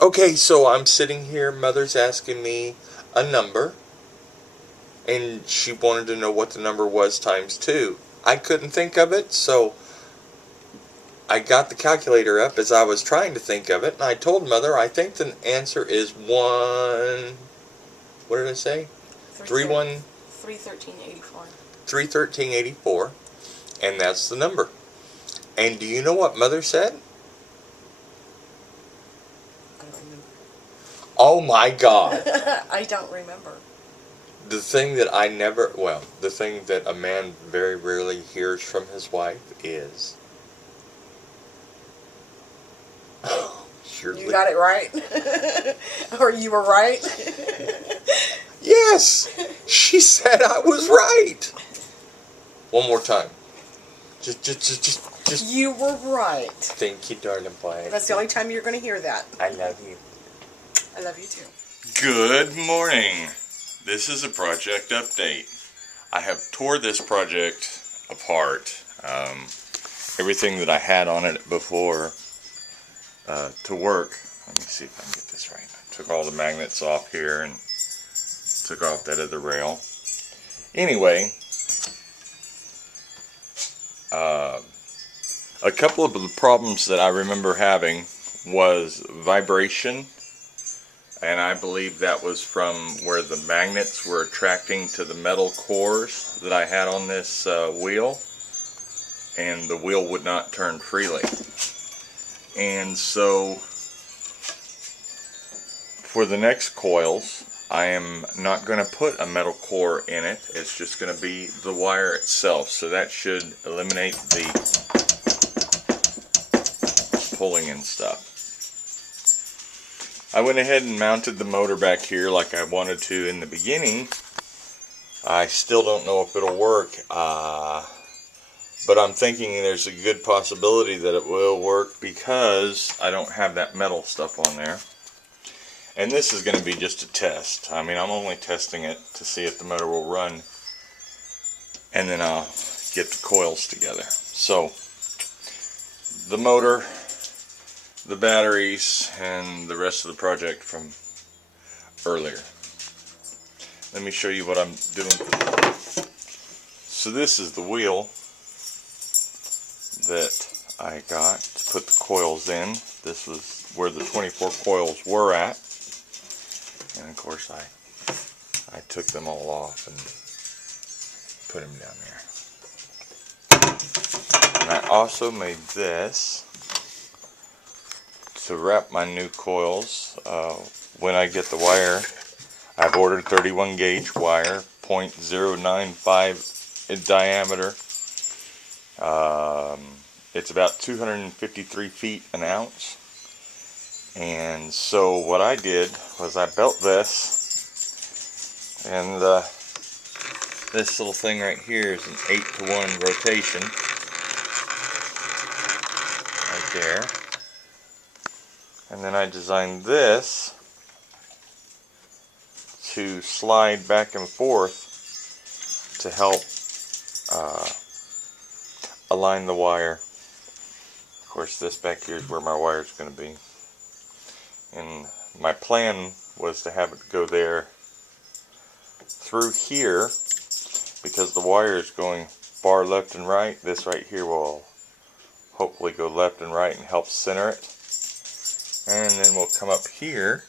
Okay, so I'm sitting here, Mother's asking me a number, and she wanted to know what the number was times 2. I couldn't think of it, so I got the calculator up as I was trying to think of it, and I told Mother I think the answer is 1. What did I say? 313.84. 313.84, and that's the number. And do you know what Mother said? I don't remember. Oh my God. I don't remember. The thing that the thing that a man very rarely hears from his wife is, You got it right? Or you were right? Yes! She said I was right! One more time. Just. You were right. Thank you, darling boy. That's the only time you're going to hear that. I love you. I love you too. Good morning. This is a project update. I have tore this project apart. Everything that I had on it before to work. Let me see if I can get this right. I took all the magnets off here and took off that other rail. Anyway, a couple of the problems that I remember having was vibration, and I believe that was from where the magnets were attracting to the metal cores that I had on this wheel, and the wheel would not turn freely. And so for the next coils, I am not going to put a metal core in it. It's just going to be the wire itself. So that should eliminate the pulling and stuff. I went ahead and mounted the motor back here like I wanted to in the beginning. I still don't know if it'll work, but I'm thinking there's a good possibility that it will work because I don't have that metal stuff on there. And this is going to be just a test. I mean, I'm only testing it to see if the motor will run, and then I'll get the coils together. So, the motor, the batteries, and the rest of the project from earlier. Let me show you what I'm doing. So this is the wheel that I got to put the coils in. This was where the 24 coils were at. And of course I took them all off and put them down there. And I also made this to wrap my new coils. When I get the wire, I've ordered 31 gauge wire, 0.095 in diameter. It's about 253 feet an ounce. And so what I did was I built this, and this little thing right here is an 8-to-1 rotation right there. And then I designed this to slide back and forth to help align the wire. Of course, this back here is where my wire is going to be. And my plan was to have it go there through here, because the wire is going far left and right. This right here will hopefully go left and right and help center it. And then we'll come up here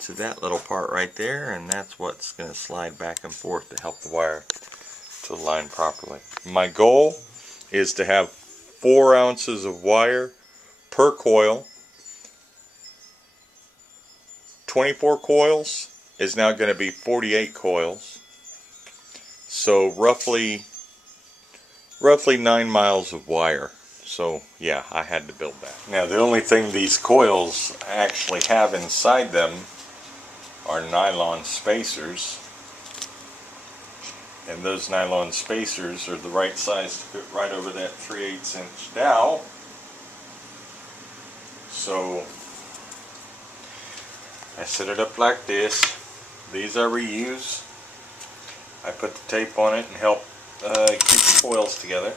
to that little part right there, and that's what's going to slide back and forth to help the wire to align properly. My goal is to have 4 ounces of wire per coil. 24 coils is now going to be 48 coils. So roughly 9 miles of wire. So yeah, I had to build that. Now the only thing these coils actually have inside them are nylon spacers. And those nylon spacers are the right size to fit right over that 3/8 inch dowel. So I set it up like this. These I reuse. I put the tape on it and help keep the coils together.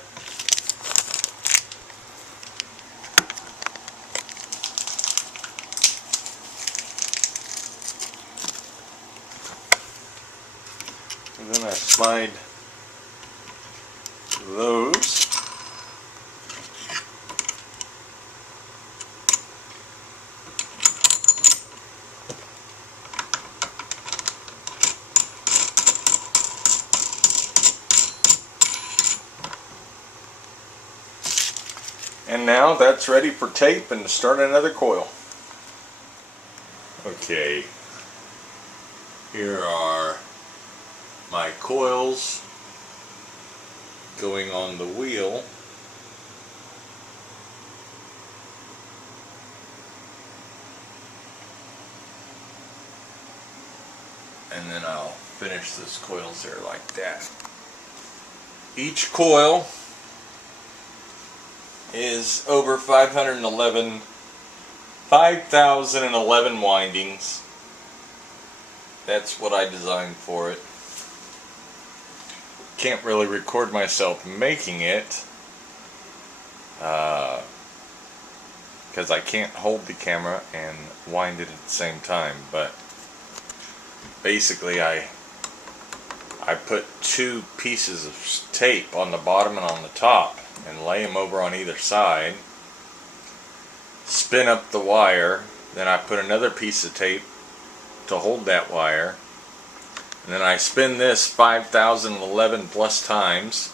slide those. And now that's ready for tape and to start another coil. Okay, here are my coils going on the wheel. And then I'll finish this coils there like that. Each coil is over 5,011 windings. That's what I designed for it. Can't really record myself making it because I can't hold the camera and wind it at the same time, but basically I put two pieces of tape on the bottom and on the top and lay them over on either side, spin up the wire, then I put another piece of tape to hold that wire, and then I spin this 5,011 plus times,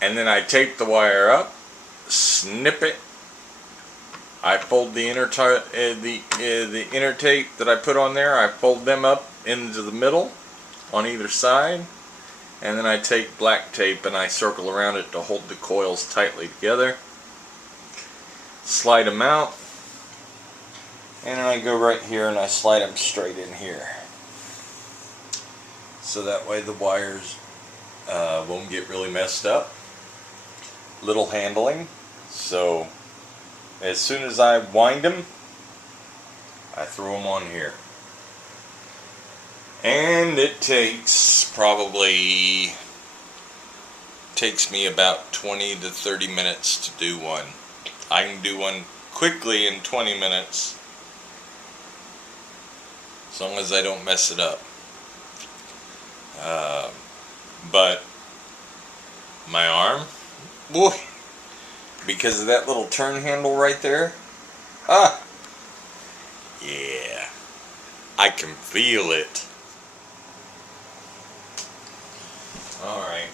and then I tape the wire up, snip it, I fold the inner tape that I put on there, I fold them up into the middle on either side, and then I take black tape and I circle around it to hold the coils tightly together, slide them out, and then I go right here and I slide them straight in here, so that way the wires won't get really messed up. Little handling, so as soon as I wind them, I throw them on here. And it takes me about 20 to 30 minutes to do one. I can do one quickly in 20 minutes as long as I don't mess it up. But my arm, boy, because of that little turn handle right there, yeah, I can feel it. Alright.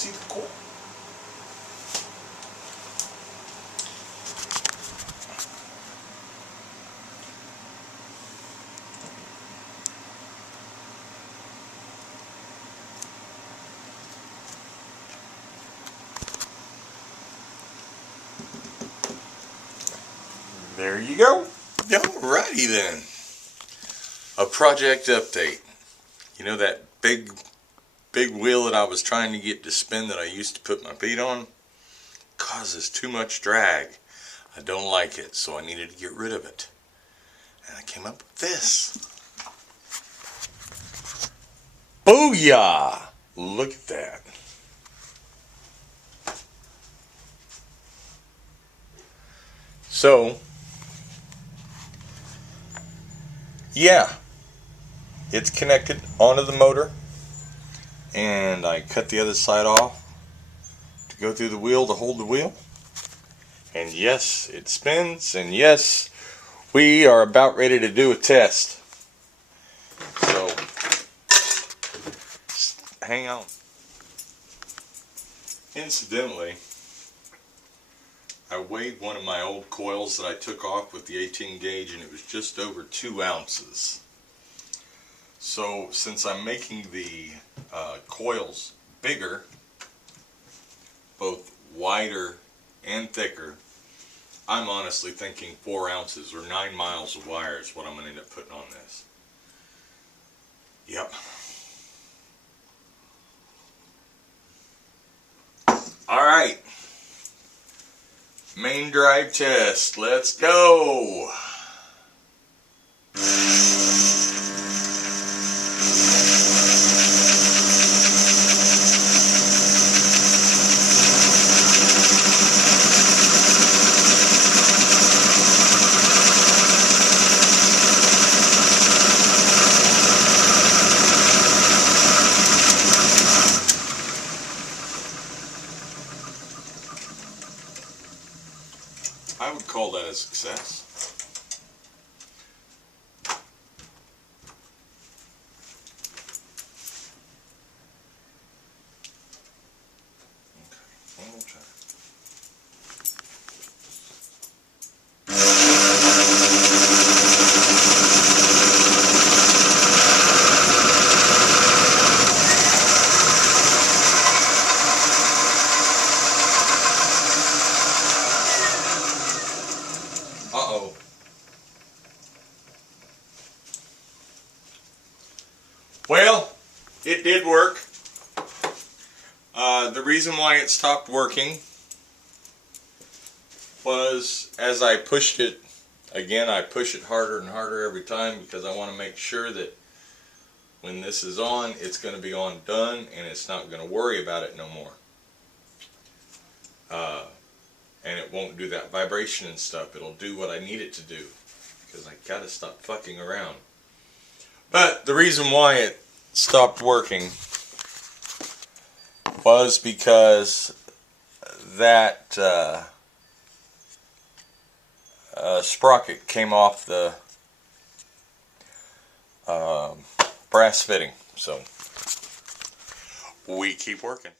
See the coil? There you go. Alrighty then. A project update. You know that big wheel that I was trying to get to spin that I used to put my feet on? Causes too much drag. I don't like it, so I needed to get rid of it. And I came up with this. Booyah! Look at that. So, yeah, it's connected onto the motor, and I cut the other side off to go through the wheel to hold the wheel, and yes, it spins, and yes, we are about ready to do a test. So hang on. Incidentally, I weighed one of my old coils that I took off with the 18 gauge, and it was just over 2 ounces. So since I'm making the coils bigger, both wider and thicker, I'm honestly thinking 4 ounces or 9 miles of wire is what I'm going to end up putting on this. Yep. Alright. Main drive test. Let's go. I would call that a success. Okay, one more time. Uh-oh. Well, it did work. The reason why it stopped working was as I pushed it, again I push it harder and harder every time because I want to make sure that when this is on, it's going to be on done and it's not going to worry about it no more. And it won't do that vibration and stuff. It'll do what I need it to do because I gotta stop fucking around. But the reason why it stopped working was because that sprocket came off the brass fitting. So we keep working.